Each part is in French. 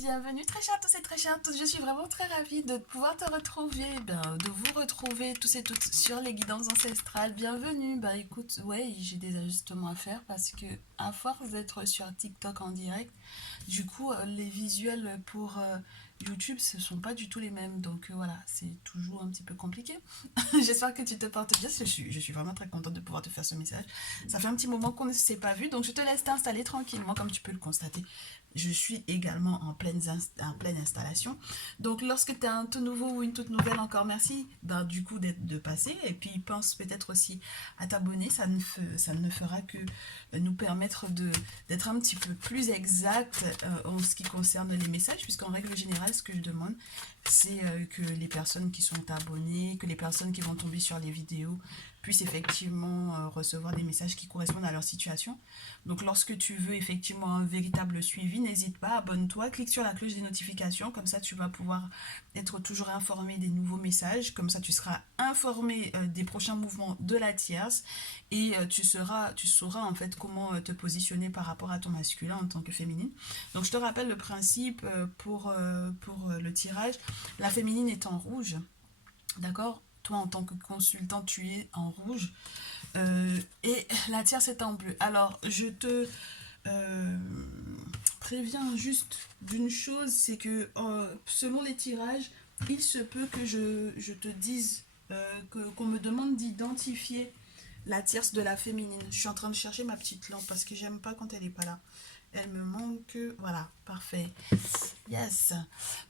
Bienvenue très chers tous et très chers toutes, je suis vraiment très ravie de pouvoir te retrouver, de vous retrouver tous et toutes sur les guidances ancestrales. Bienvenue, écoute, ouais, j'ai des ajustements à faire parce que à force d'être sur TikTok en direct, du coup les visuels pour YouTube ce sont pas du tout les mêmes, donc voilà, c'est toujours un petit peu compliqué. J'espère que tu te portes bien, je suis vraiment très contente de pouvoir te faire ce message. Ça fait un petit moment qu'on ne s'est pas vu, donc je te laisse t'installer tranquillement comme tu peux le constater. Je suis également en pleine installation. Donc, lorsque tu as un tout nouveau ou une toute nouvelle, encore merci du coup de passer. Et puis, pense peut-être aussi à t'abonner. Ça ne fera que nous permettre d'être un petit peu plus exact en ce qui concerne les messages, puisqu'en règle générale, ce que je demande, c'est que les personnes qui sont abonnées, que les personnes qui vont tomber sur les vidéos puissent effectivement recevoir des messages qui correspondent à leur situation. Donc lorsque tu veux effectivement un véritable suivi, n'hésite pas, abonne-toi, clique sur la cloche des notifications, comme ça tu vas pouvoir être toujours informé des nouveaux messages, comme ça tu seras informé des prochains mouvements de la tierce et tu sauras en fait comment te positionner par rapport à ton masculin en tant que féminine. Donc je te rappelle le principe pour le tirage, la féminine est en rouge, d'accord? Toi en tant que consultant tu es en rouge. Et la tierce est en bleu. Alors, je te euh, préviens juste d'une chose, c'est que selon les tirages, il se peut que je te dise qu'on me demande d'identifier la tierce de la féminine. Je suis en train de chercher ma petite lampe parce que j'aime pas quand elle est pas là. Elle me manque. Voilà, parfait. Yes.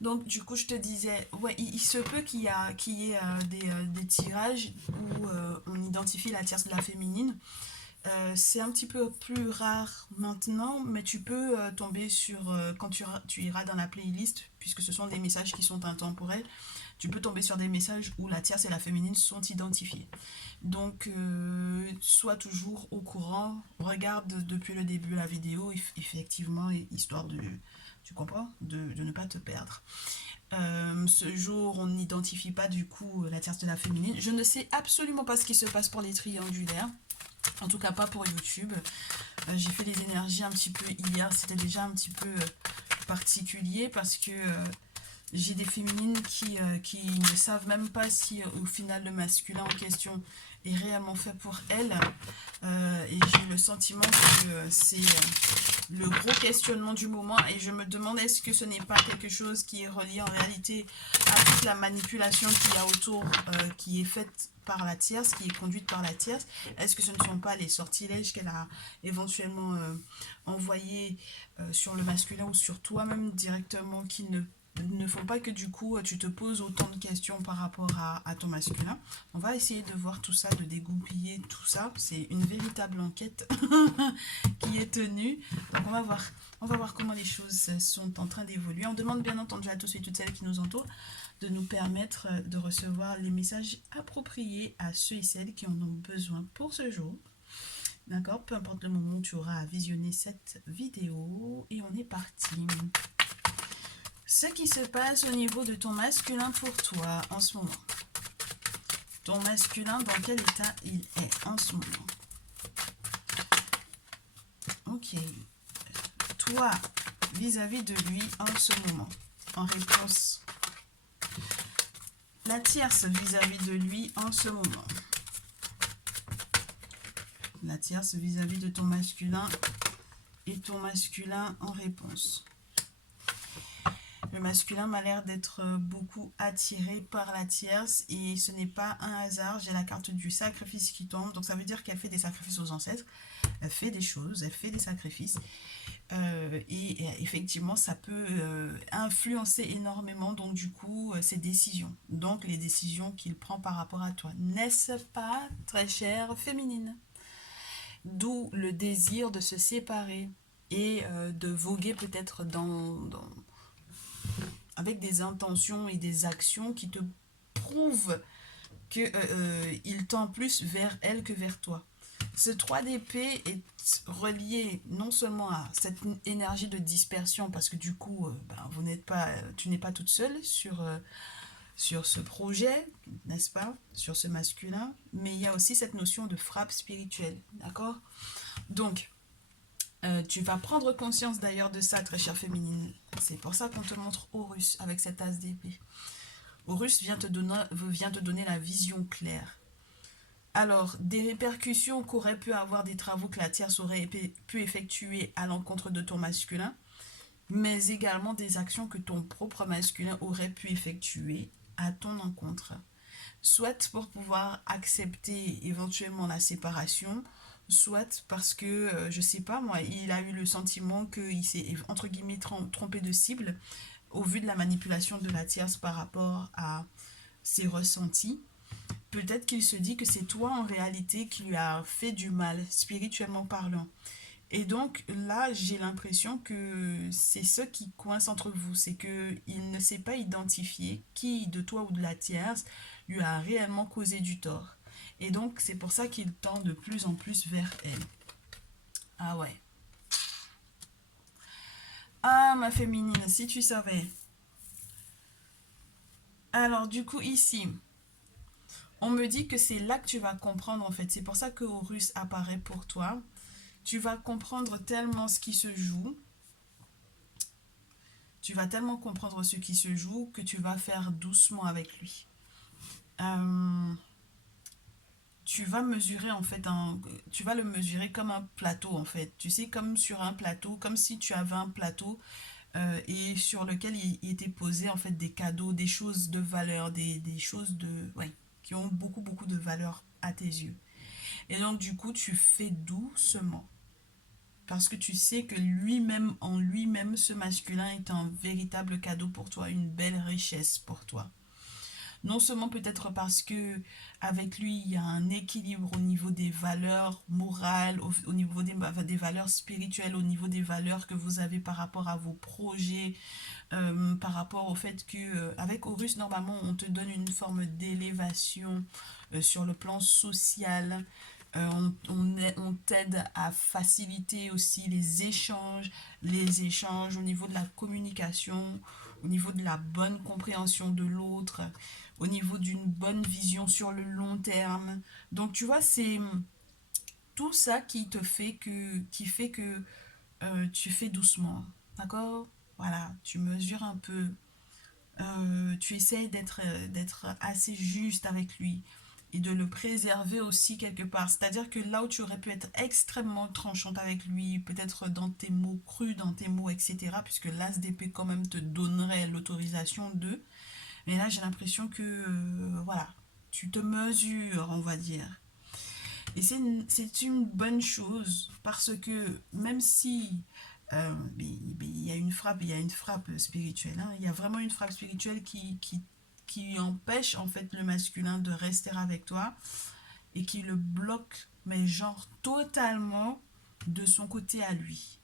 Donc, du coup, je te disais, ouais, il se peut qu'il y ait des tirages où on identifie la tierce de la féminine. C'est un petit peu plus rare maintenant, mais tu peux tomber sur, quand tu iras dans la playlist, puisque ce sont des messages qui sont intemporels, tu peux tomber sur des messages où la tierce et la féminine sont identifiées. Donc, sois toujours au courant, regarde depuis le début la vidéo, effectivement, histoire de, tu comprends, de ne pas te perdre. Ce jour, on n'identifie pas du coup la tierce de la féminine. Je ne sais absolument pas ce qui se passe pour les triangulaires. En tout cas, pas pour YouTube. J'ai fait les énergies un petit peu hier. C'était déjà un petit peu particulier parce que j'ai des féminines qui ne savent même pas si au final le masculin en question est réellement fait pour elles. Et j'ai eu le sentiment que c'est le gros questionnement du moment et je me demande est-ce que ce n'est pas quelque chose qui est relié en réalité à toute la manipulation qu'il y a autour, qui est faite par la tierce, qui est conduite par la tierce. Est-ce que ce ne sont pas les sortilèges qu'elle a éventuellement envoyés sur le masculin ou sur toi-même directement qui ne font pas que du coup tu te poses autant de questions par rapport à ton masculin. On va essayer de voir tout ça, de dégoupiller tout ça. C'est une véritable enquête qui est tenue. Donc on va voir comment les choses sont en train d'évoluer. On demande bien entendu à tous et toutes celles qui nous entourent de nous permettre de recevoir les messages appropriés à ceux et celles qui en ont besoin pour ce jour. D'accord? Peu importe le moment où tu auras à visionner cette vidéo. Et on est parti. Ce qui se passe au niveau de ton masculin pour toi en ce moment. Ton masculin, dans quel état il est en ce moment? Ok. Toi, vis-à-vis de lui en ce moment. En réponse. La tierce vis-à-vis de lui en ce moment. La tierce vis-à-vis de ton masculin et ton masculin en réponse. Le masculin m'a l'air d'être beaucoup attiré par la tierce et ce n'est pas un hasard. J'ai la carte du sacrifice qui tombe. Donc ça veut dire qu'elle fait des sacrifices aux ancêtres. Elle fait des choses, elle fait des sacrifices. Et effectivement, ça peut influencer énormément, donc du coup, ses décisions. Donc les décisions qu'il prend par rapport à toi. N'est-ce pas, très chère féminine? D'où le désir de se séparer et de voguer peut-être avec des intentions et des actions qui te prouvent qu'il tend plus vers elle que vers toi. Ce 3 d'épée est relié non seulement à cette énergie de dispersion, parce que du coup, tu n'es pas toute seule sur ce projet, n'est-ce pas, sur ce masculin, mais il y a aussi cette notion de frappe spirituelle, d'accord? Donc, Tu vas prendre conscience d'ailleurs de ça, très chère féminine. C'est pour ça qu'on te montre Horus avec cet as d'épée. Horus vient te donner la vision claire. Alors, des répercussions qu'auraient pu avoir des travaux que la tierce aurait pu effectuer à l'encontre de ton masculin, mais également des actions que ton propre masculin aurait pu effectuer à ton encontre. Soit pour pouvoir accepter éventuellement la séparation, soit parce que, je sais pas moi, il a eu le sentiment qu'il s'est, entre guillemets, trompé de cible au vu de la manipulation de la tierce par rapport à ses ressentis. Peut-être qu'il se dit que c'est toi en réalité qui lui a fait du mal, spirituellement parlant. Et donc là, j'ai l'impression que c'est ce qui coince entre vous, c'est que il ne s'est pas identifié qui de toi ou de la tierce lui a réellement causé du tort. Et donc c'est pour ça qu'il tend de plus en plus vers elle. Ah ouais. Ah ma féminine, si tu savais. Alors du coup ici, on me dit que c'est là que tu vas comprendre en fait. C'est pour ça que Horus apparaît pour toi. Tu vas comprendre tellement ce qui se joue. Tu vas tellement comprendre ce qui se joue que tu vas faire doucement avec lui. Euh, Tu vas mesurer en fait tu vas le mesurer comme un plateau en fait. Tu sais, comme sur un plateau, comme si tu avais un plateau et sur lequel il était posé en fait des cadeaux, des choses de valeur, des choses ouais, qui ont beaucoup de valeur à tes yeux. Et donc du coup, tu fais doucement. Parce que tu sais que lui-même, en lui-même, ce masculin est un véritable cadeau pour toi, une belle richesse pour toi. Non seulement peut-être parce que avec lui, il y a un équilibre au niveau des valeurs morales, au niveau des valeurs spirituelles, au niveau des valeurs que vous avez par rapport à vos projets, par rapport au fait que avec Horus, normalement, on te donne une forme d'élévation sur le plan social. On t'aide à faciliter aussi les échanges au niveau de la communication, au niveau de la bonne compréhension de l'autre, au niveau d'une bonne vision sur le long terme. Donc tu vois, c'est tout ça qui fait que tu fais doucement, d'accord? Voilà, tu mesures un peu, tu essaies d'être assez juste avec lui et de le préserver aussi quelque part. C'est-à-dire que là où tu aurais pu être extrêmement tranchante avec lui, peut-être dans tes mots crus, dans tes mots, etc., puisque l'as d'épée quand même te donnerait l'autorisation de, mais là j'ai l'impression que, voilà, tu te mesures, on va dire. Et c'est une bonne chose parce que même si il y a une frappe spirituelle, hein, il y a vraiment une frappe spirituelle qui empêche en fait le masculin de rester avec toi et qui le bloque, mais genre totalement de son côté à lui.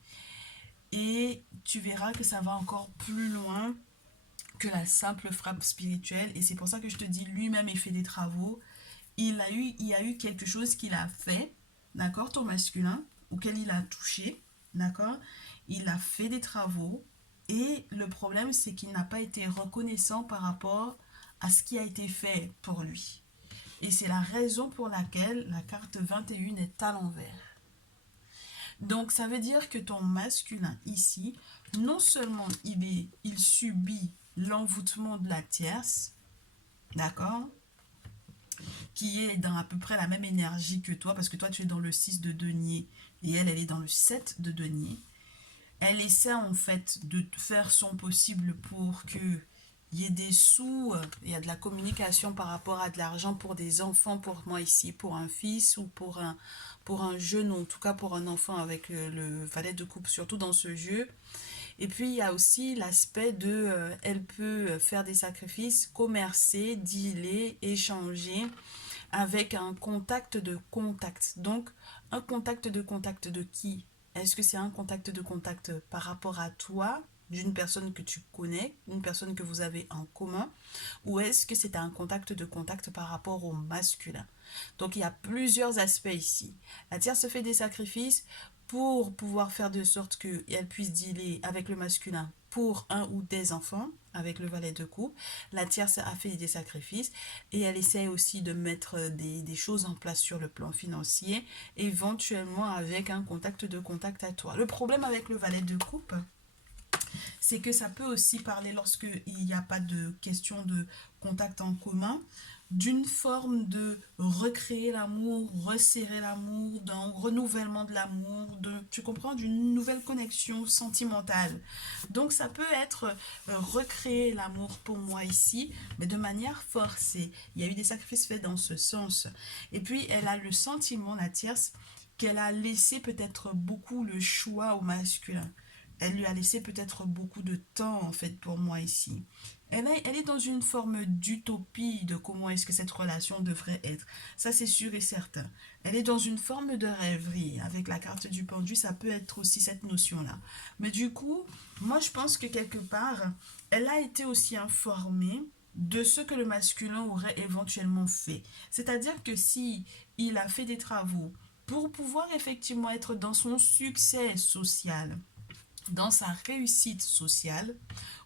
Et tu verras que ça va encore plus loin que la simple frappe spirituelle. Et c'est pour ça que je te dis, lui-même, il fait des travaux. Il y a eu quelque chose qu'il a fait, d'accord, ton masculin, auquel il a touché, d'accord. Il a fait des travaux. Et le problème, c'est qu'il n'a pas été reconnaissant par rapport à ce qui a été fait pour lui. Et c'est la raison pour laquelle la carte 21 est à l'envers. Donc ça veut dire que ton masculin ici, non seulement il subit l'envoûtement de la tierce, d'accord, qui est dans à peu près la même énergie que toi, parce que toi tu es dans le 6 de denier et elle est dans le 7 de denier. Elle essaie en fait de faire son possible pour que il y ait des sous, il y a de la communication par rapport à de l'argent pour des enfants, pour moi ici, pour un fils ou pour un jeune, ou en tout cas pour un enfant avec le valet de coupe, surtout dans ce jeu. Et puis il y a aussi l'aspect de, elle peut faire des sacrifices, commercer, dealer, échanger avec un contact de contact. Donc un contact de qui? Est-ce que c'est un contact de contact par rapport à toi, d'une personne que tu connais, une personne que vous avez en commun, ou est-ce que c'est un contact par rapport au masculin? Donc il y a plusieurs aspects ici. La tierce se fait des sacrifices pour pouvoir faire de sorte qu'elle puisse dealer avec le masculin pour un ou des enfants, avec le valet de coupe. La tierce a fait des sacrifices et elle essaie aussi de mettre des choses en place sur le plan financier, éventuellement avec un contact à toi. Le problème avec le valet de coupe, c'est que ça peut aussi parler, lorsqu'il n'y a pas de question de contact en commun, d'une forme de recréer l'amour, resserrer l'amour, d'un renouvellement de l'amour, tu comprends, d'une nouvelle connexion sentimentale. Donc ça peut être recréer l'amour pour moi ici, mais de manière forcée. Il y a eu des sacrifices faits dans ce sens. Et puis elle a le sentiment, la tierce, qu'elle a laissé peut-être beaucoup le choix au masculin. Elle lui a laissé peut-être beaucoup de temps, en fait, pour moi ici. Elle est dans une forme d'utopie de comment est-ce que cette relation devrait être. Ça, c'est sûr et certain. Elle est dans une forme de rêverie. Avec la carte du pendu, ça peut être aussi cette notion-là. Mais du coup, moi, je pense que quelque part, elle a été aussi informée de ce que le masculin aurait éventuellement fait. C'est-à-dire que si il a fait des travaux pour pouvoir effectivement être dans son succès social, dans sa réussite sociale.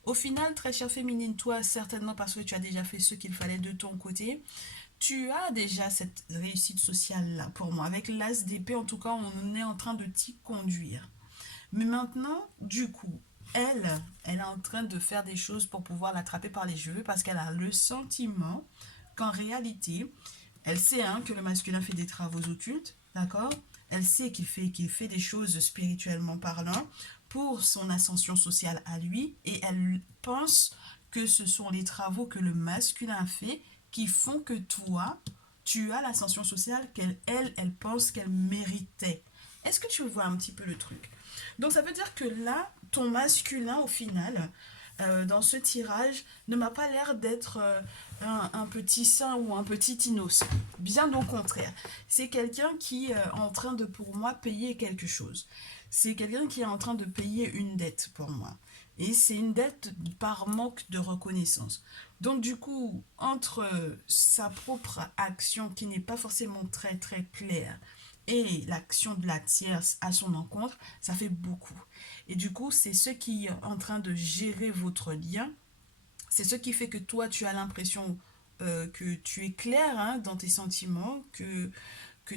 Au final, très chère féminine, toi, certainement parce que tu as déjà fait ce qu'il fallait de ton côté, tu as déjà cette réussite sociale-là pour moi. Avec l'as d'épée, en tout cas, on est en train de t'y conduire. Mais maintenant, du coup, elle est en train de faire des choses pour pouvoir l'attraper par les cheveux parce qu'elle a le sentiment qu'en réalité, elle sait que le masculin fait des travaux occultes, d'accord? Elle sait qu'il fait des choses spirituellement parlant pour son ascension sociale à lui et elle pense que ce sont les travaux que le masculin a fait qui font que toi, tu as l'ascension sociale elle pense qu'elle méritait. Est-ce que tu vois un petit peu le truc? Donc ça veut dire que là, ton masculin, au final, dans ce tirage, ne m'a pas l'air d'être un petit saint ou un petit innocent. Bien au contraire. C'est quelqu'un qui est en train de, pour moi, payer quelque chose. C'est quelqu'un qui est en train de payer une dette pour moi. Et c'est une dette par manque de reconnaissance. Donc du coup, entre sa propre action qui n'est pas forcément très très claire et l'action de la tierce à son encontre, ça fait beaucoup. Et du coup, c'est ce qui est en train de gérer votre lien. C'est ce qui fait que toi, tu as l'impression que tu es clair dans tes sentiments, que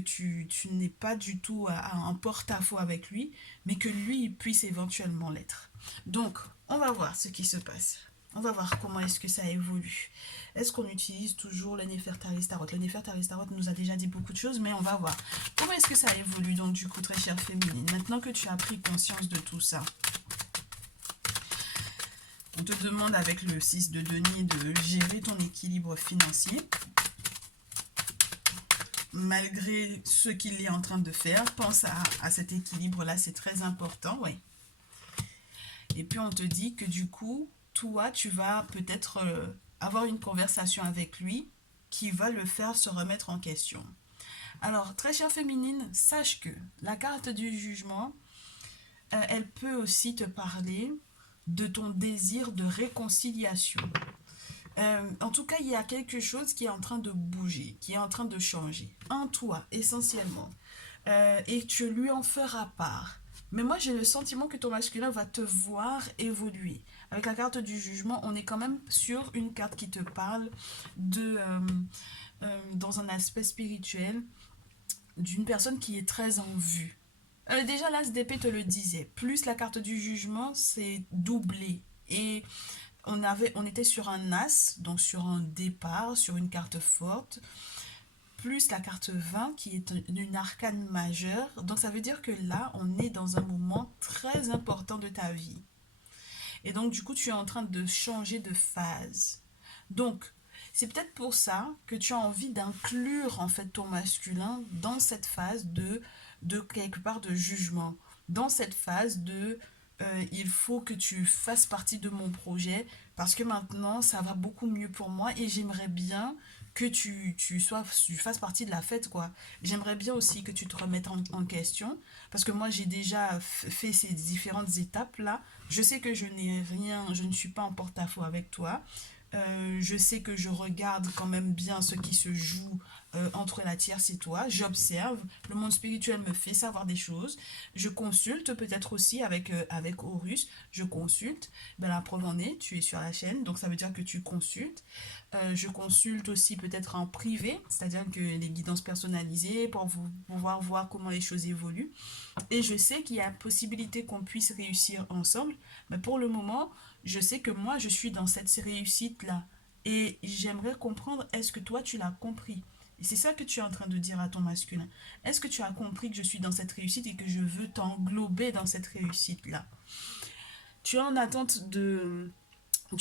tu n'es pas du tout en porte-à-faux avec lui, mais que lui il puisse éventuellement l'être. Donc, on va voir ce qui se passe. On va voir comment est-ce que ça évolue. Est-ce qu'on utilise toujours le Néfertari Tarot? Le Néfertari Tarot nous a déjà dit beaucoup de choses, mais on va voir. Comment est-ce que ça évolue donc du coup, très chère féminine? Maintenant que tu as pris conscience de tout ça, on te demande avec le 6 de denier de gérer ton équilibre financier. Malgré ce qu'il est en train de faire, pense à cet équilibre-là, c'est très important, oui. Et puis on te dit que du coup, toi, tu vas peut-être avoir une conversation avec lui qui va le faire se remettre en question. Alors, très chère féminine, sache que la carte du jugement, elle peut aussi te parler de ton désir de réconciliation. En tout cas, il y a quelque chose qui est en train de bouger, qui est en train de changer. En toi, essentiellement. Et tu lui en feras part. Mais moi, j'ai le sentiment que ton masculin va te voir évoluer. Avec la carte du jugement, on est quand même sur une carte qui te parle dans un aspect spirituel, d'une personne qui est très en vue. Déjà, l'as d'épée te le disait. Plus la carte du jugement, c'est doublé. Et on était sur un as, donc sur un départ, sur une carte forte, plus la carte 20 qui est une arcane majeure. Donc ça veut dire que là, on est dans un moment très important de ta vie. Et donc du coup, tu es en train de changer de phase. Donc, c'est peut-être pour ça que tu as envie d'inclure en fait ton masculin dans cette phase de quelque part de jugement, dans cette phase de il faut que tu fasses partie de mon projet parce que maintenant ça va beaucoup mieux pour moi et j'aimerais bien que tu fasses partie de la fête quoi. J'aimerais bien aussi que tu te remettes en question parce que moi j'ai déjà fait ces différentes étapes là. Je sais que je n'ai rien, je ne suis pas en porte-à-faux avec toi. Je sais que je regarde quand même bien ce qui se joue entre la tierce et toi. J'observe. Le monde spirituel me fait savoir des choses. Je consulte peut-être aussi avec Horus. Je consulte. Ben, la preuve en est, tu es sur la chaîne. Donc ça veut dire que tu consultes. Je consulte aussi peut-être en privé. C'est-à-dire que les guidances personnalisées pour pouvoir voir comment les choses évoluent. Et je sais qu'il y a possibilité qu'on puisse réussir ensemble. Mais pour le moment, je sais que moi, je suis dans cette réussite-là. Et j'aimerais comprendre, est-ce que toi, tu l'as compris? Et c'est ça que tu es en train de dire à ton masculin. Est-ce que tu as compris que je suis dans cette réussite et que je veux t'englober dans cette réussite-là? Tu es en attente du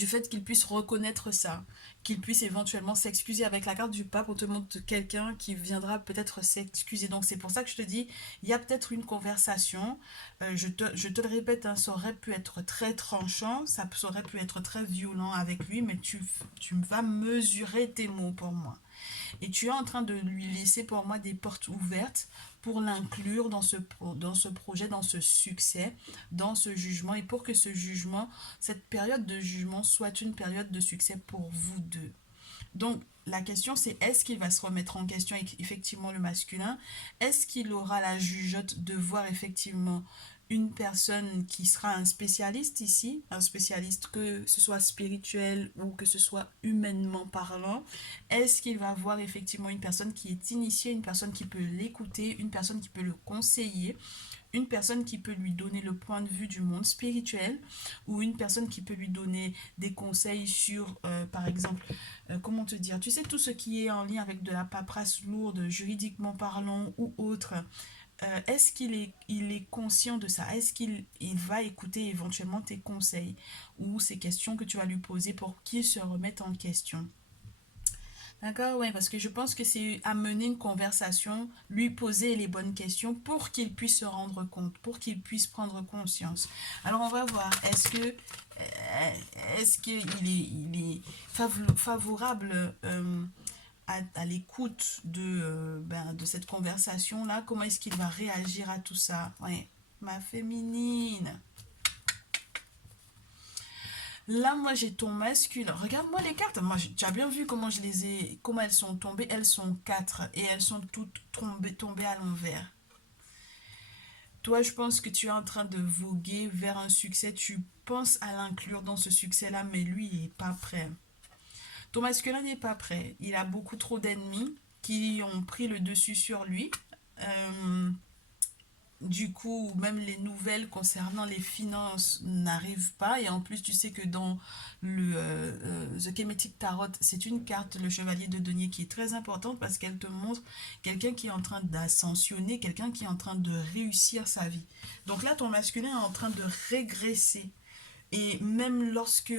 fait qu'il puisse reconnaître ça, qu'il puisse éventuellement s'excuser avec la carte du pape. On te montre quelqu'un qui viendra peut-être s'excuser. Donc c'est pour ça que je te dis, il y a peut-être une conversation. Je te le répète, hein, ça aurait pu être très tranchant, ça aurait pu être très violent avec lui, mais tu vas mesurer tes mots pour moi. Et tu es en train de lui laisser pour moi des portes ouvertes pour l'inclure dans ce projet, dans ce succès, dans ce jugement, et pour que ce jugement, cette période de jugement soit une période de succès pour vous deux. Donc, la question, c'est est-ce qu'il va se remettre en question effectivement le masculin? Est-ce qu'il aura la jugeote de voir effectivement une personne qui sera un spécialiste ici, un spécialiste que ce soit spirituel ou que ce soit humainement parlant? Est-ce qu'il va voir effectivement une personne qui est initiée, une personne qui peut l'écouter, une personne qui peut le conseiller, une personne qui peut lui donner le point de vue du monde spirituel, ou une personne qui peut lui donner des conseils sur, par exemple, comment te dire, tu sais, tout ce qui est en lien avec de la paperasse lourde, juridiquement parlant ou autre. Est-ce qu'il est conscient de ça? Est-ce qu'il va écouter éventuellement tes conseils ou ces questions que tu vas lui poser pour qu'il se remette en question? D'accord, ouais, parce que je pense que c'est amener une conversation, lui poser les bonnes questions pour qu'il puisse se rendre compte, pour qu'il puisse prendre conscience. Alors on va voir, est-ce qu'il est favorable à l'écoute de cette conversation-là? Comment est-ce qu'il va réagir à tout ça? Ouais, ma féminine. Là, moi, j'ai ton masculin. Regarde-moi les cartes. Moi, tu as bien vu comment comment elles sont tombées. Elles sont quatre et elles sont toutes tombées à l'envers. Toi, je pense que tu es en train de voguer vers un succès. Tu penses à l'inclure dans ce succès-là, mais lui, il n'est pas prêt. Ton masculin n'est pas prêt. Il a beaucoup trop d'ennemis qui ont pris le dessus sur lui. Euh, Du coup, même les nouvelles concernant les finances n'arrivent pas. Et en plus, tu sais que dans The Kemetic Tarot, c'est une carte, le chevalier de denier, qui est très importante parce qu'elle te montre quelqu'un qui est en train d'ascensionner, quelqu'un qui est en train de réussir sa vie. Donc là, ton masculin est en train de régresser. Et même lorsque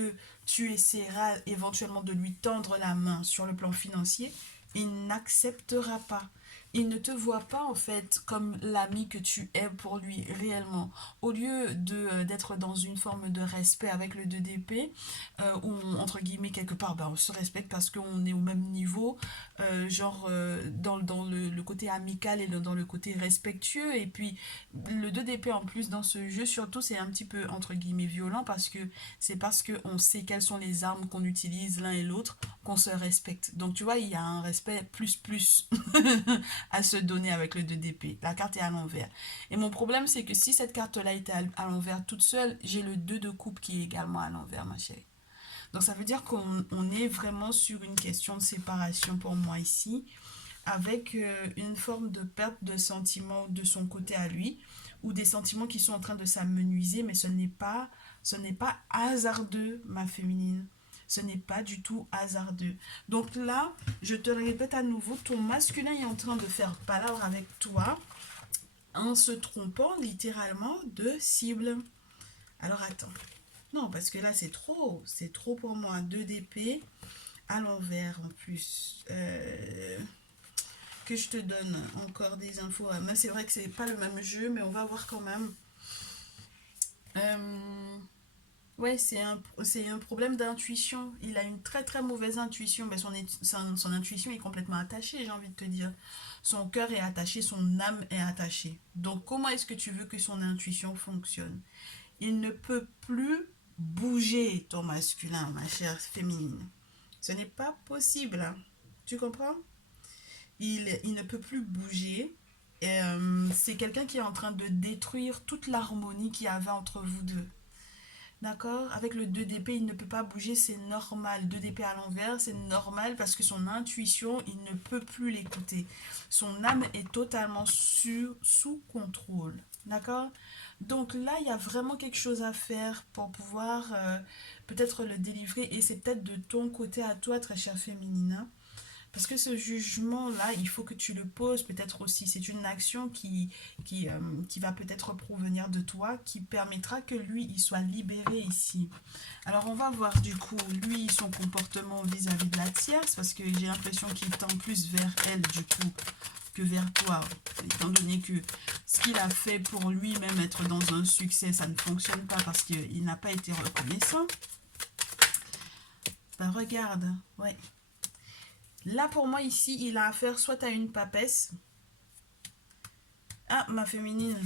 tu essaieras éventuellement de lui tendre la main sur le plan financier, il n'acceptera pas. Il ne te voit pas en fait comme l'ami que tu es pour lui réellement. Au lieu d'être dans une forme de respect avec le 2 d'épée, où entre guillemets quelque part on se respecte parce qu'on est au même niveau, dans le côté amical et dans le côté respectueux. Et puis le 2 d'épée en plus dans ce jeu surtout c'est un petit peu entre guillemets violent parce que c'est parce qu'on sait quelles sont les armes qu'on utilise l'un et l'autre qu'on se respecte. Donc tu vois, il y a un respect plus à se donner avec le 2 d'épée. La carte est à l'envers. Et mon problème, c'est que si cette carte-là était à l'envers toute seule, j'ai le 2 de coupe qui est également à l'envers, ma chérie. Donc ça veut dire qu'on est vraiment sur une question de séparation pour moi ici, avec une forme de perte de sentiments de son côté à lui, ou des sentiments qui sont en train de s'amenuiser, mais ce n'est pas hasardeux, ma féminine. Ce n'est pas du tout hasardeux. Donc là, je te le répète à nouveau, ton masculin est en train de faire palabre avec toi en se trompant littéralement de cible. Alors attends. Non, parce que là, c'est trop. C'est trop pour moi. 2 d'épée à l'envers en plus. Que je te donne encore des infos. Mais c'est vrai que c'est pas le même jeu, mais on va voir quand même. Ouais, c'est un problème d'intuition. Il a une très très mauvaise intuition. Mais son intuition est complètement attachée, j'ai envie de te dire. Son cœur est attaché, son âme est attachée. Donc comment est-ce que tu veux que son intuition fonctionne? Il ne peut plus bouger ton masculin, ma chère féminine. Ce n'est pas possible. Tu comprends? Il ne peut plus bouger. C'est quelqu'un qui est en train de détruire toute l'harmonie qu'il y avait entre vous deux. D'accord? Avec le 2 d'épée, il ne peut pas bouger, c'est normal. 2 d'épée à l'envers, c'est normal parce que son intuition, il ne peut plus l'écouter. Son âme est totalement sous contrôle. D'accord? Donc là, il y a vraiment quelque chose à faire pour pouvoir peut-être le délivrer. Et c'est peut-être de ton côté à toi, très chère féminine, hein. Parce que ce jugement-là, il faut que tu le poses peut-être aussi. C'est une action qui va peut-être provenir de toi, qui permettra que lui, il soit libéré ici. Alors, on va voir du coup, lui, son comportement vis-à-vis de la tierce, parce que j'ai l'impression qu'il tend plus vers elle, du coup, que vers toi. Étant donné que ce qu'il a fait pour lui-même être dans un succès, ça ne fonctionne pas parce qu'il n'a pas été reconnaissant. Ben, regarde, ouais. Là, pour moi, ici, il a affaire soit à une papesse. Ah, ma féminine.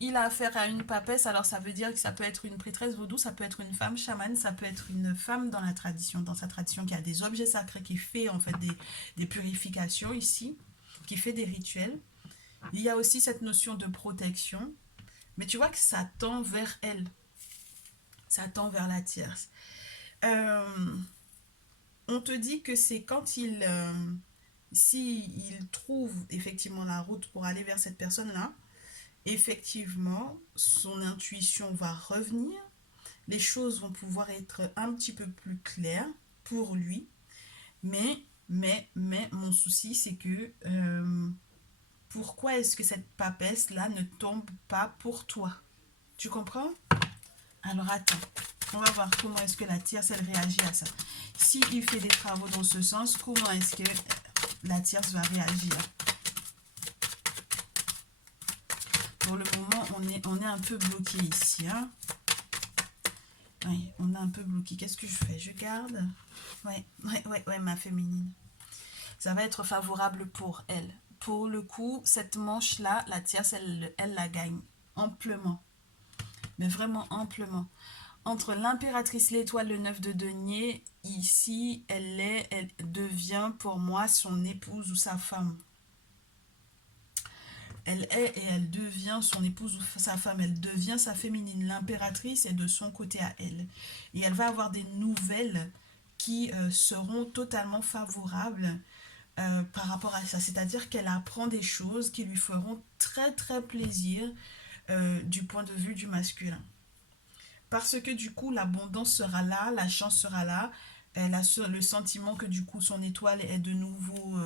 Il a affaire à une papesse, alors ça veut dire que ça peut être une prêtresse vaudou, ça peut être une femme chamane, ça peut être une femme dans la tradition, dans sa tradition, qui a des objets sacrés, qui fait en fait des purifications ici, qui fait des rituels. Il y a aussi cette notion de protection, mais tu vois que ça tend vers elle, ça tend vers la tierce. Euh, on te dit que c'est quand si il trouve effectivement la route pour aller vers cette personne-là, effectivement, son intuition va revenir, les choses vont pouvoir être un petit peu plus claires pour lui, mais, mon souci, c'est que pourquoi est-ce que cette papesse-là ne tombe pas pour toi? Tu comprends? Alors attends, on va voir comment est-ce que la tierce, elle réagit à ça. Si il fait des travaux dans ce sens, comment est-ce que la tierce va réagir? Pour le moment, on est un peu bloqué ici. Hein? Oui, on est un peu bloqué. Qu'est-ce que je fais? Je garde? Ouais, ma féminine. Ça va être favorable pour elle. Pour le coup, cette manche-là, la tierce, elle la gagne amplement. Mais vraiment amplement. Entre l'impératrice, l'étoile, le 9 de denier, ici, elle devient pour moi son épouse ou sa femme. Elle est et elle devient son épouse ou sa femme, elle devient sa féminine. L'impératrice est de son côté à elle. Et elle va avoir des nouvelles qui seront totalement favorables par rapport à ça. C'est-à-dire qu'elle apprend des choses qui lui feront très très plaisir du point de vue du masculin. Parce que du coup, l'abondance sera là, la chance sera là. Elle a le sentiment que du coup, son étoile est de nouveau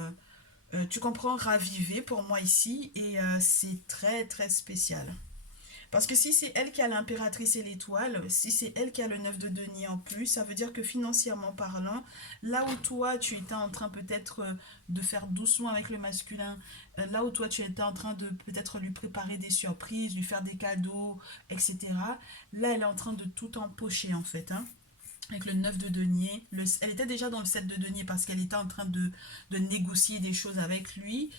tu comprends, ravivé pour moi ici et c'est très très spécial. Parce que si c'est elle qui a l'impératrice et l'étoile, si c'est elle qui a le 9 de denier en plus, ça veut dire que financièrement parlant, là où toi tu étais en train peut-être de faire doucement avec le masculin, là où toi tu étais en train de peut-être lui préparer des surprises, lui faire des cadeaux, etc. Là elle est en train de tout empocher en fait, hein, avec le 9 de denier. Elle était déjà dans le 7 de denier parce qu'elle était en train de négocier des choses avec lui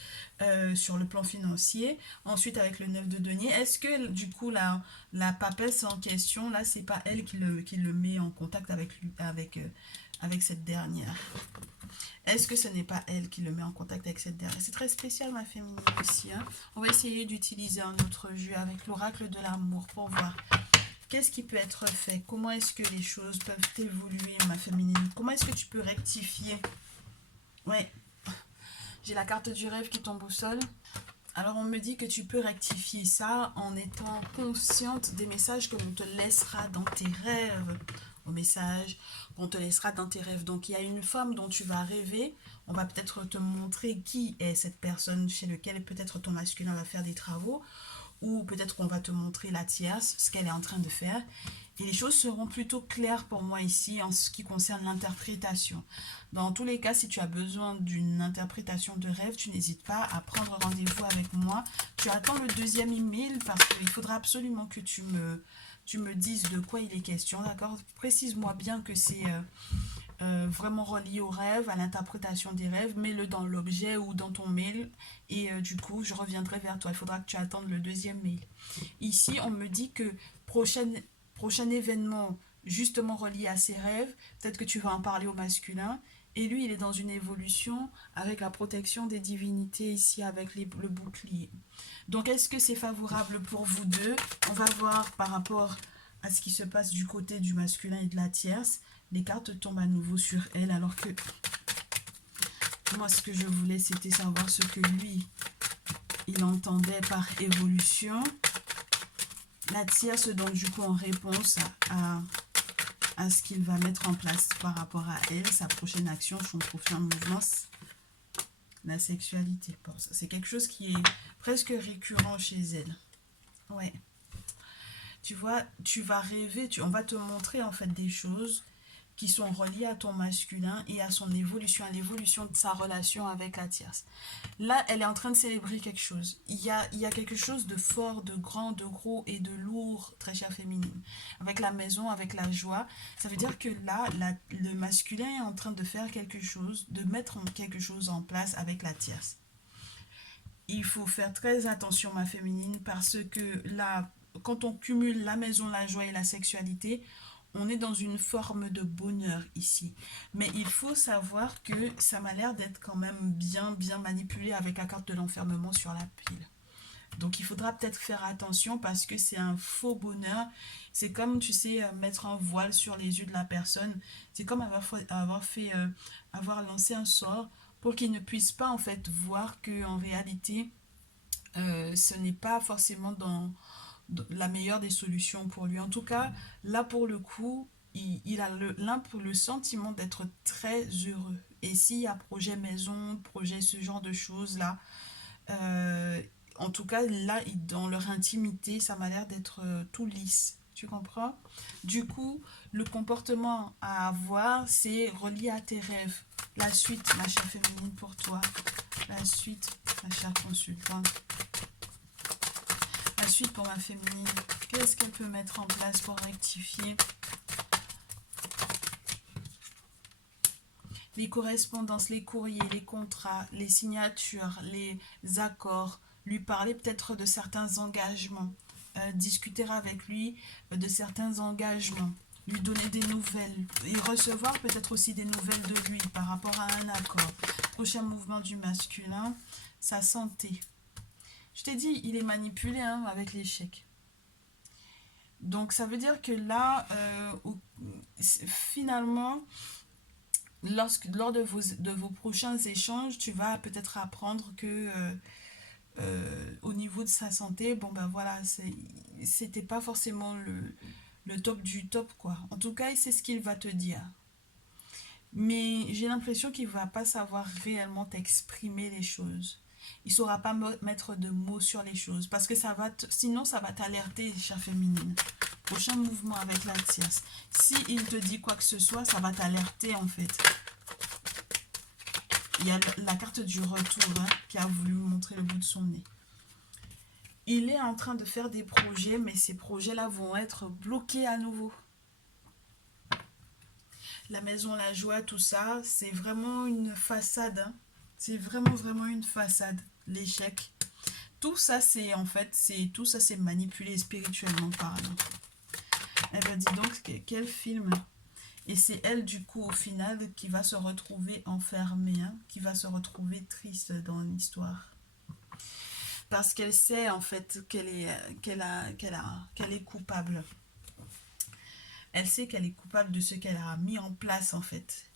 sur le plan financier. Ensuite, avec le 9 de denier, est-ce que du coup, la papesse en question, là, c'est pas elle qui le met en contact avec, lui, avec cette dernière? Est-ce que ce n'est pas elle qui le met en contact avec cette dernière? C'est très spécial, ma féminine aussi. Hein. On va essayer d'utiliser un autre jeu avec l'oracle de l'amour pour voir. Qu'est-ce qui peut être fait? Comment est-ce que les choses peuvent évoluer, ma féminine? Comment est-ce que tu peux rectifier? Ouais, j'ai la carte du rêve qui tombe au sol. Alors on me dit que tu peux rectifier ça en étant consciente des messages que l'on te laissera dans tes rêves. Au message qu'on te laissera dans tes rêves. Donc il y a une femme dont tu vas rêver. On va peut-être te montrer qui est cette personne chez laquelle peut-être ton masculin va faire des travaux. Ou peut-être qu'on va te montrer la tierce, ce qu'elle est en train de faire. Et les choses seront plutôt claires pour moi ici en ce qui concerne l'interprétation. Dans tous les cas, si tu as besoin d'une interprétation de rêve, tu n'hésites pas à prendre rendez-vous avec moi. Tu attends le deuxième email parce qu'il faudra absolument que tu me dises de quoi il est question, d'accord? Précise-moi bien que c'est vraiment relié au rêve, à l'interprétation des rêves, mets-le dans l'objet ou dans ton mail et du coup je reviendrai vers toi. Il faudra que tu attendes le deuxième mail. Ici on me dit que prochain événement justement relié à ses rêves. Peut-être que tu vas en parler au masculin. Et lui, il est dans une évolution avec la protection des divinités ici, avec le bouclier. Donc, est-ce que c'est favorable pour vous deux? On va voir par rapport à ce qui se passe du côté du masculin et de la tierce. Les cartes tombent à nouveau sur elle, alors que moi, ce que je voulais, c'était savoir ce que lui, il entendait par évolution. La tierce donne du coup en réponse à ce qu'il va mettre en place par rapport à elle, sa prochaine action, son prochain mouvement, la sexualité. Bon, c'est quelque chose qui est presque récurrent chez elle. Ouais. Tu vois, tu vas rêver, on va te montrer en fait des choses qui sont reliées à ton masculin et à son évolution, à l'évolution de sa relation avec la tierce. Là, elle est en train de célébrer quelque chose. Il y a quelque chose de fort, de grand, de gros et de lourd, très chère féminine. Avec la maison, avec la joie. Ça veut dire que là, le masculin est en train de faire quelque chose, de mettre quelque chose en place avec la tierce. Il faut faire très attention, ma féminine, parce que là, quand on cumule la maison, la joie et la sexualité, on est dans une forme de bonheur ici. Mais il faut savoir que ça m'a l'air d'être quand même bien manipulé avec la carte de l'enfermement sur la pile. Donc il faudra peut-être faire attention parce que c'est un faux bonheur. C'est comme, tu sais, mettre un voile sur les yeux de la personne. C'est comme avoir lancé un sort pour qu'il ne puisse pas en fait voir que en réalité, ce n'est pas forcément dans la meilleure des solutions pour lui. En tout cas, là pour le coup, il a le sentiment d'être très heureux. Et s'il y a projet maison, projet ce genre de choses-là, en tout cas, là, dans leur intimité, ça m'a l'air d'être tout lisse. Tu comprends? Du coup, le comportement à avoir, c'est relié à tes rêves. La suite, ma chère féminine, pour toi. La suite, ma chère consultante. La suite pour ma féminine. Qu'est-ce qu'elle peut mettre en place pour rectifier les correspondances, les courriers, les contrats, les signatures, les accords, lui parler peut-être de certains engagements, discuter avec lui de certains engagements, lui donner des nouvelles et recevoir peut-être aussi des nouvelles de lui par rapport à un accord. Prochain mouvement du masculin, sa santé. Je t'ai dit, il est manipulé hein, avec l'échec. Donc ça veut dire que là, finalement, lors de vos prochains échanges, tu vas peut-être apprendre que au niveau de sa santé, bon ben voilà, c'était pas forcément le top du top quoi. En tout cas, c'est ce qu'il va te dire. Mais j'ai l'impression qu'il va pas savoir réellement t'exprimer les choses. Il saura pas mettre de mots sur les choses parce que sinon ça va t'alerter, chère féminine. Prochain mouvement avec la tierce. Si il te dit quoi que ce soit, ça va t'alerter en fait. Il y a la carte du retour hein, qui a voulu montrer le bout de son nez. Il est en train de faire des projets, mais ces projets-là vont être bloqués à nouveau. La maison, la joie, tout ça, c'est vraiment une façade. Hein. C'est vraiment une façade. L'échec. Tout ça, c'est en fait, tout ça, c'est manipulé spirituellement parlant. Elle va dire donc quel film. Et c'est elle, du coup, au final, qui va se retrouver enfermée, hein, qui va se retrouver triste dans l'histoire. Parce qu'elle sait, en fait, qu'elle est coupable. Elle sait qu'elle est coupable de ce qu'elle a mis en place, en fait.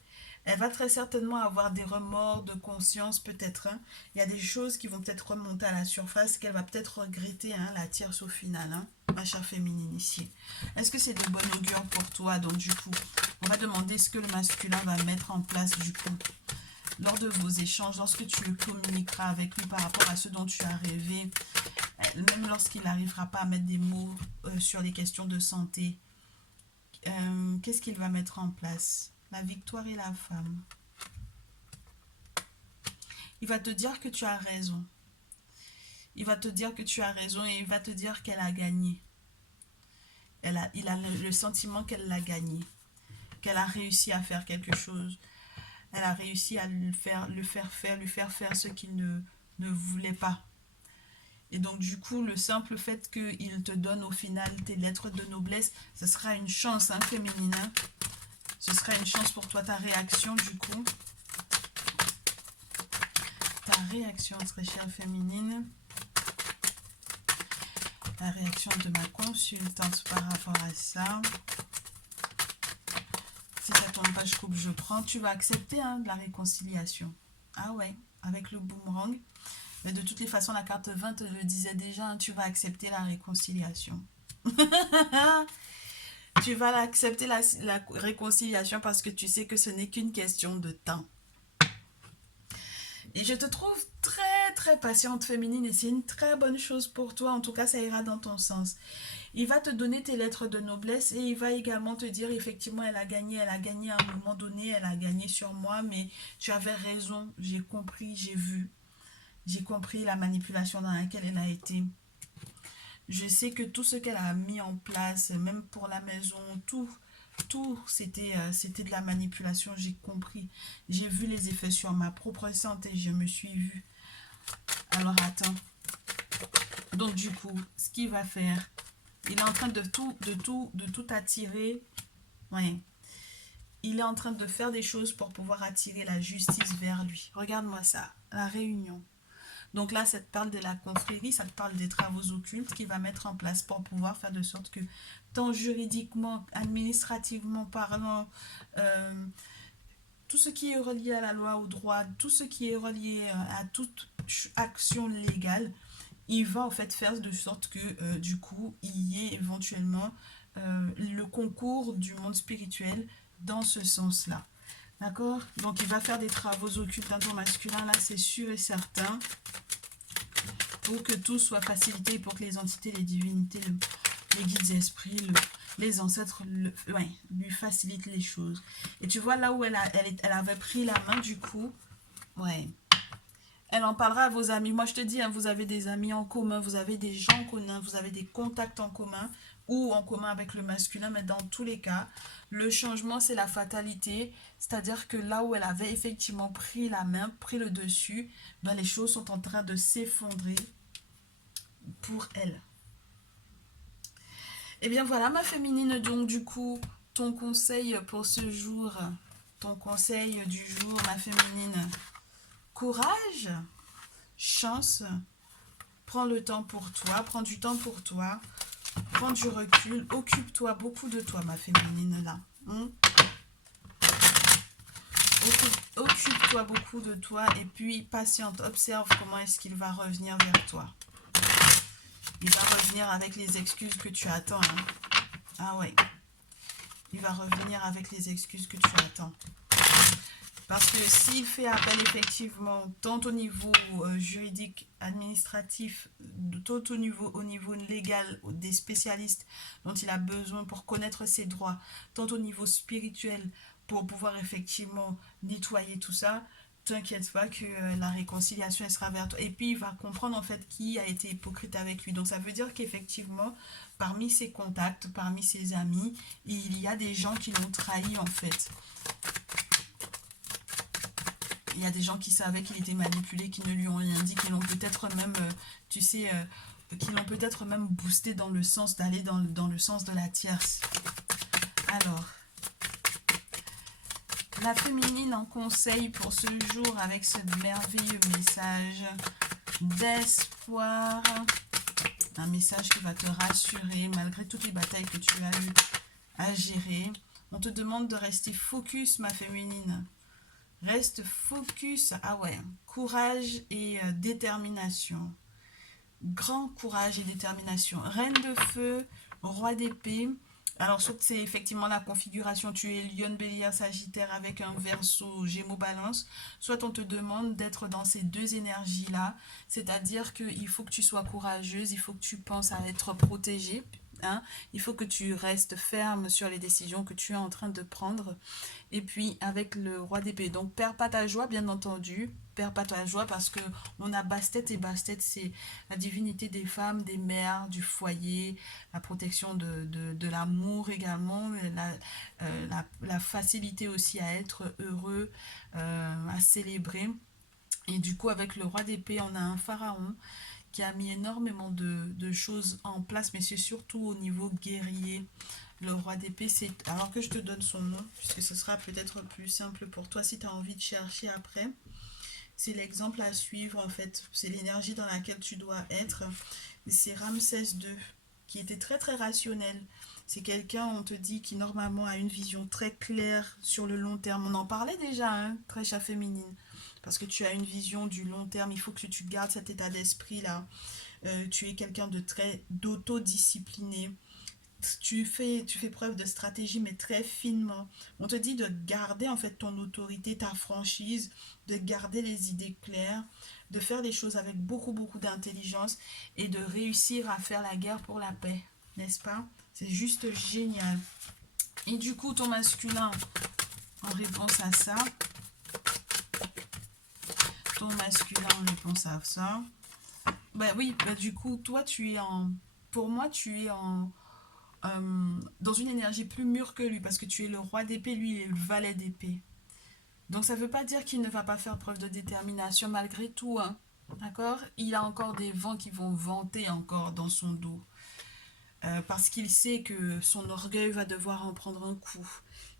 Elle va très certainement avoir des remords de conscience, peut-être. Hein. Il y a des choses qui vont peut-être remonter à la surface, qu'elle va peut-être regretter, hein, la tierce au final, hein, ma chère féminine ici. Est-ce que c'est de bon augure pour toi? Donc, du coup, on va demander ce que le masculin va mettre en place, du coup, lors de vos échanges, lorsque tu communiqueras avec lui par rapport à ce dont tu as rêvé, même lorsqu'il n'arrivera pas à mettre des mots sur les questions de santé. Qu'est-ce qu'il va mettre en place? La victoire et la femme. Il va te dire que tu as raison. Il va te dire que tu as raison et il va te dire qu'elle a gagné. Il a le sentiment qu'elle l'a gagné. Qu'elle a réussi à faire quelque chose. Elle a réussi à lui faire faire ce qu'il ne voulait pas. Et donc, du coup, le simple fait qu'il te donne au final tes lettres de noblesse, ce sera une chance, hein, féminine. Hein. Ce sera une chance pour toi, ta réaction, du coup. Ta réaction, très chère féminine. La réaction de ma consultante par rapport à ça. Si ça tombe pas, je coupe, je prends. Tu vas accepter hein, de la réconciliation. Ah ouais, avec le boomerang. Mais de toutes les façons, la carte 20 te le disait déjà, hein, tu vas accepter la réconciliation. Tu vas accepter la réconciliation parce que tu sais que ce n'est qu'une question de temps. Et je te trouve très très patiente féminine et c'est une très bonne chose pour toi. En tout cas, ça ira dans ton sens. Il va te donner tes lettres de noblesse et il va également te dire effectivement elle a gagné à un moment donné, elle a gagné sur moi, mais tu avais raison, j'ai compris, j'ai vu. J'ai compris la manipulation dans laquelle elle a été. Je sais que tout ce qu'elle a mis en place, même pour la maison, tout c'était de la manipulation, j'ai compris. J'ai vu les effets sur ma propre santé, je me suis vue. Alors attends. Donc du coup, ce qu'il va faire, il est en train de tout attirer. Ouais. Il est en train de faire des choses pour pouvoir attirer la justice vers lui. Regarde-moi ça, la réunion. Donc là, ça te parle de la confrérie, ça te parle des travaux occultes qu'il va mettre en place pour pouvoir faire de sorte que, tant juridiquement, administrativement parlant, tout ce qui est relié à la loi, au droit, tout ce qui est relié à toute action légale, il va en fait faire de sorte que du coup, il y ait éventuellement le concours du monde spirituel dans ce sens-là. D'accord? Donc, il va faire des travaux occultes d'un ton masculin, là, c'est sûr et certain, pour que tout soit facilité, pour que les entités, les divinités, les guides esprits, les ancêtres lui facilitent les choses. Et tu vois, là où elle avait pris la main, du coup, ouais, elle en parlera à vos amis. Moi, je te dis, hein, vous avez des amis en commun, vous avez des gens en commun, vous avez des contacts en commun ou en commun avec le masculin, mais dans tous les cas, le changement, c'est la fatalité. C'est-à-dire que là où elle avait effectivement pris la main, pris le dessus, ben, les choses sont en train de s'effondrer pour elle. Et bien voilà, ma féminine, donc du coup, ton conseil pour ce jour, ton conseil du jour, ma féminine, courage, chance, prends le temps pour toi, prends du temps pour toi, prends du recul, occupe-toi beaucoup de toi, ma féminine, là. Occupe-toi beaucoup de toi et puis patiente, observe comment est-ce qu'il va revenir vers toi. Il va revenir avec les excuses que tu attends. Hein. Ah ouais. Il va revenir avec les excuses que tu attends. Parce que s'il fait appel effectivement, tant au niveau juridique, administratif, tant au niveau légal, des spécialistes dont il a besoin pour connaître ses droits, tant au niveau spirituel, pour pouvoir effectivement nettoyer tout ça, t'inquiète pas que la réconciliation elle sera vers toi. Et puis il va comprendre en fait qui a été hypocrite avec lui. Donc ça veut dire qu'effectivement, parmi ses contacts, parmi ses amis, il y a des gens qui l'ont trahi en fait. Il y a des gens qui savaient qu'il était manipulé, qui ne lui ont rien dit, qui l'ont peut-être même, tu sais, qui l'ont peut-être même boosté dans le sens d'aller dans le sens de la tierce. Alors, la féminine en conseil pour ce jour avec ce merveilleux message d'espoir. Un message qui va te rassurer malgré toutes les batailles que tu as eues à gérer. On te demande de rester focus, ma féminine. Reste focus. Ah ouais. Courage et détermination. Grand courage et détermination. Reine de feu, roi d'épée. Alors, soit c'est effectivement la configuration, tu es Lion, Bélier, Sagittaire avec un Verseau, Gémeaux, Balance, soit on te demande d'être dans ces deux énergies-là, c'est-à-dire qu'il faut que tu sois courageuse, il faut que tu penses à être protégée, hein, il faut que tu restes ferme sur les décisions que tu es en train de prendre, et puis avec le roi d'épée, donc perds pas ta joie, bien entendu, perds pas ta joie parce que on a Bastet et Bastet c'est la divinité des femmes, des mères, du foyer, la protection de l'amour également, la facilité aussi à être heureux, à célébrer. Et du coup avec le roi d'épée on a un pharaon qui a mis énormément de choses en place, mais c'est surtout au niveau guerrier. Le roi d'épée, c'est... Alors que je te donne son nom, puisque ce sera peut-être plus simple pour toi si tu as envie de chercher après. C'est l'exemple à suivre, en fait. C'est l'énergie dans laquelle tu dois être. C'est Ramsès II, qui était très très rationnel. C'est quelqu'un, on te dit, qui normalement a une vision très claire sur le long terme. On en parlait déjà, hein, Trécha féminine. Parce que tu as une vision du long terme, il faut que tu gardes cet état d'esprit-là. Tu es quelqu'un de très d'autodiscipliné. Tu fais preuve de stratégie, mais très finement. On te dit de garder en fait ton autorité, ta franchise, de garder les idées claires, de faire les choses avec beaucoup, beaucoup d'intelligence et de réussir à faire la guerre pour la paix, n'est-ce pas? C'est juste génial. Et du coup, ton masculin, en réponse à ça, ton masculin en réponse à ça, bah oui, bah du coup, toi, tu es en... Pour moi, tu es dans une énergie plus mûre que lui, parce que tu es le roi d'épée, lui, il est le valet d'épée. Donc ça ne veut pas dire qu'il ne va pas faire preuve de détermination malgré tout, hein. D'accord? Il a encore des vents qui vont vanter encore dans son dos. Parce qu'il sait que son orgueil va devoir en prendre un coup.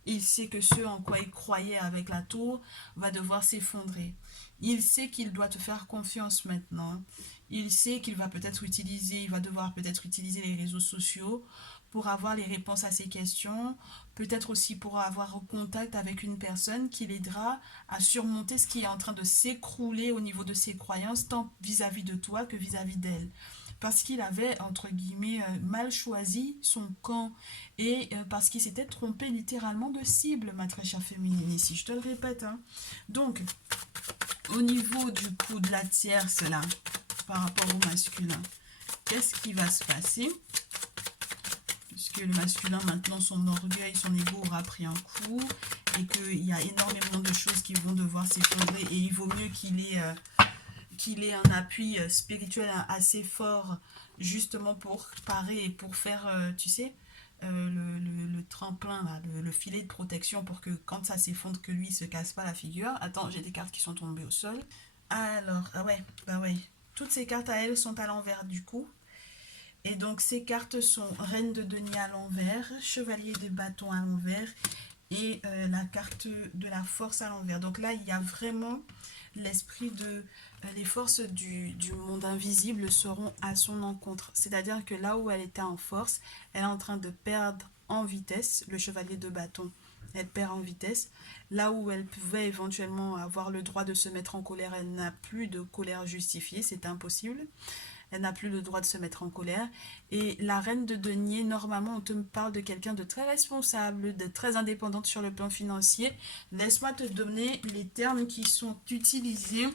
Il sait que ce en quoi il croyait avec la tour va devoir s'effondrer. Il sait qu'il doit te faire confiance maintenant. Il sait qu'il va peut-être utiliser, il va devoir peut-être utiliser les réseaux sociaux pour avoir les réponses à ses questions, peut-être aussi pour avoir contact avec une personne qui l'aidera à surmonter ce qui est en train de s'écrouler au niveau de ses croyances, tant vis-à-vis de toi que vis-à-vis d'elle. Parce qu'il avait, entre guillemets, mal choisi son camp et parce qu'il s'était trompé littéralement de cible, ma très chère féminine, ici, je te le répète, hein. Donc, au niveau du coup de la tierce, là, par rapport au masculin, qu'est-ce qui va se passer? Puisque le masculin, maintenant, son orgueil, son ego aura pris un coup et qu'il y a énormément de choses qui vont devoir s'effondrer et il vaut mieux qu'il ait un appui spirituel assez fort justement pour parer et pour faire, tu sais, le tremplin, là, le filet de protection pour que quand ça s'effondre, que lui ne se casse pas la figure. Attends, j'ai des cartes qui sont tombées au sol. Alors, ah ouais, bah ouais. Toutes ces cartes à elle sont à l'envers du coup. Et donc ces cartes sont Reine de denier à l'envers, Chevalier de bâton à l'envers et la carte de la force à l'envers. Donc là, il y a vraiment l'esprit de... les forces du monde invisible seront à son encontre. C'est-à-dire que là où elle était en force, elle est en train de perdre en vitesse. Le chevalier de bâton, elle perd en vitesse. Là où elle pouvait éventuellement avoir le droit de se mettre en colère, elle n'a plus de colère justifiée, c'est impossible. Elle n'a plus le droit de se mettre en colère. Et la reine de denier, normalement, on te parle de quelqu'un de très responsable, de très indépendante sur le plan financier. Laisse-moi te donner les termes qui sont utilisés.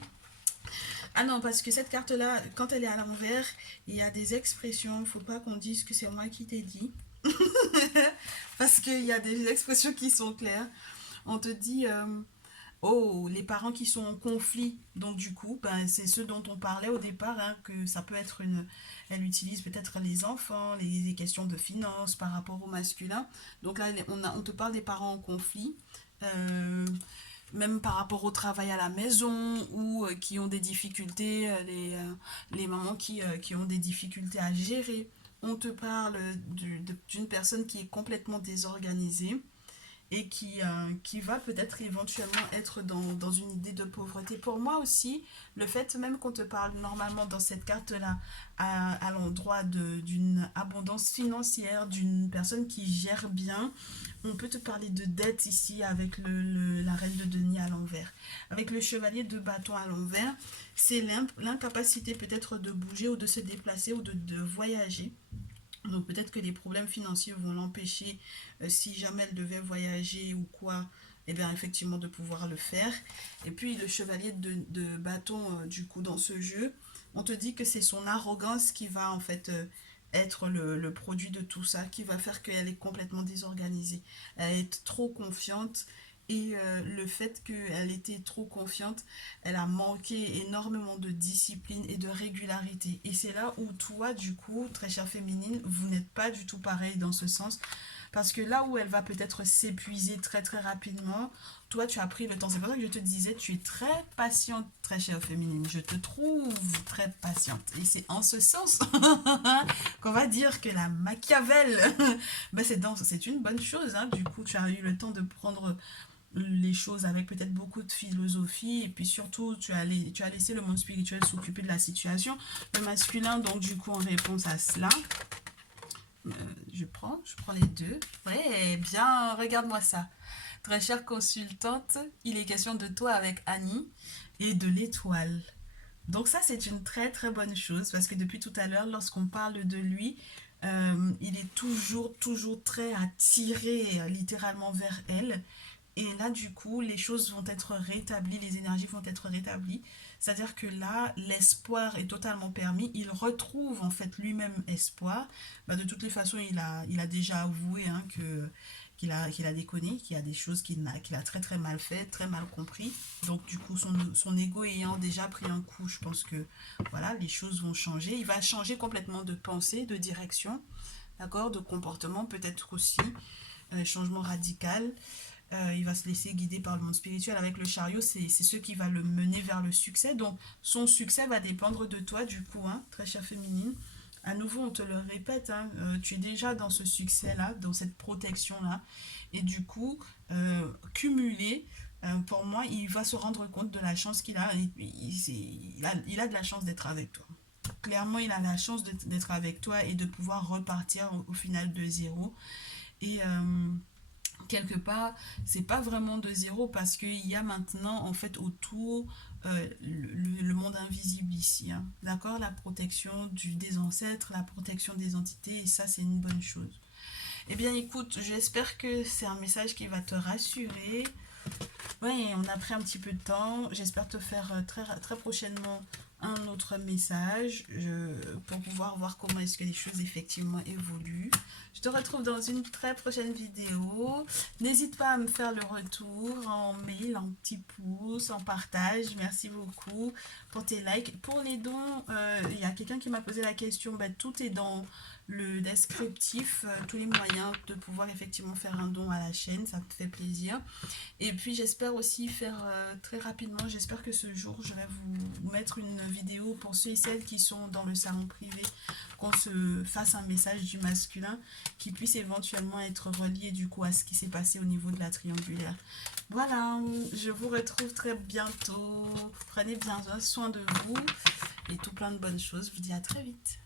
Ah non, parce que cette carte-là, quand elle est à l'envers, il y a des expressions. Il ne faut pas qu'on dise que c'est moi qui t'ai dit. Parce qu'il y a des expressions qui sont claires. On te dit... oh, les parents qui sont en conflit, donc du coup, ben, c'est ceux dont on parlait au départ, hein, que ça peut être une... Elle utilise peut-être les enfants, les questions de finances par rapport au masculin. Donc là, on te parle des parents en conflit, euh, même par rapport au travail à la maison, ou qui ont des difficultés, les mamans qui ont des difficultés à gérer. On te parle d'une personne qui est complètement désorganisée et qui va peut-être éventuellement être dans une idée de pauvreté. Pour moi aussi, le fait même qu'on te parle normalement dans cette carte-là à l'endroit d'une abondance financière, d'une personne qui gère bien, on peut te parler de dette ici avec la reine de denier à l'envers. Avec le chevalier de bâton à l'envers, c'est l'incapacité peut-être de bouger ou de se déplacer ou de voyager. Donc peut-être que les problèmes financiers vont l'empêcher, si jamais elle devait voyager ou quoi, et bien effectivement de pouvoir le faire. Et puis le chevalier de bâton, du coup, dans ce jeu, on te dit que c'est son arrogance qui va en fait être le produit de tout ça, qui va faire qu'elle est complètement désorganisée. Elle est trop confiante. Et le fait qu'elle était trop confiante, elle a manqué énormément de discipline et de régularité. Et c'est là où toi, du coup, très chère féminine, vous n'êtes pas du tout pareil dans ce sens. Parce que là où elle va peut-être s'épuiser très très rapidement, toi tu as pris le temps. C'est pour ça que je te disais, tu es très patiente, très chère féminine. Je te trouve très patiente. Et c'est en ce sens qu'on va dire que la Machiavel, ben c'est une bonne chose, hein. Du coup, tu as eu le temps de prendre les choses avec peut-être beaucoup de philosophie et puis surtout tu as laissé le monde spirituel s'occuper de la situation. Le masculin, donc du coup en réponse à cela, euh, je prends les deux. Ouais, bien, regarde-moi ça. Très chère consultante, il est question de toi avec Annie et de l'étoile. Donc ça, c'est une très très bonne chose parce que depuis tout à l'heure, lorsqu'on parle de lui, il est toujours très attiré littéralement vers elle. Et là, du coup, les choses vont être rétablies, les énergies vont être rétablies. C'est-à-dire que là, l'espoir est totalement permis. Il retrouve en fait lui-même espoir. Bah, de toutes les façons, il a déjà avoué, hein, qu'il a déconné, qu'il y a des choses qu'il a très très mal fait, très mal compris. Donc du coup, son ego ayant déjà pris un coup, je pense que voilà, les choses vont changer. Il va changer complètement de pensée, de direction, d'accord, de comportement peut-être aussi. Changement radical. Il va se laisser guider par le monde spirituel avec le chariot, c'est ce qui va le mener vers le succès. Donc son succès va dépendre de toi du coup, hein, très chère féminine. À nouveau, on te le répète, hein, tu es déjà dans ce succès-là, dans cette protection-là. Et du coup, cumulé, pour moi, il va se rendre compte de la chance qu'il a. Il a de la chance d'être avec toi. Clairement, il a la chance d'être avec toi et de pouvoir repartir au final de zéro. Et quelque part, c'est pas vraiment de zéro parce qu'il y a maintenant en fait autour le monde invisible ici, hein. D'accord, la protection des ancêtres, la protection des entités, et ça c'est une bonne chose. Eh bien écoute, j'espère que c'est un message qui va te rassurer. Oui, on a pris un petit peu de temps. J'espère te faire très, très prochainement un autre message pour pouvoir voir comment est-ce que les choses effectivement évoluent. Je te retrouve dans une très prochaine vidéo. N'hésite pas à me faire le retour en mail, en petit pouce, en partage. Merci beaucoup pour tes likes. Pour les dons, il y a quelqu'un qui m'a posé la question. Ben, tout est dans le descriptif, tous les moyens de pouvoir effectivement faire un don à la chaîne. Ça me fait plaisir. Et puis j'espère aussi faire très rapidement, j'espère que ce jour je vais vous mettre une vidéo pour ceux et celles qui sont dans le salon privé, qu'on se fasse un message du masculin qui puisse éventuellement être relié du coup à ce qui s'est passé au niveau de la triangulaire. Voilà, je vous retrouve très bientôt. Prenez bien soin de vous et tout plein de bonnes choses. Je vous dis à très vite.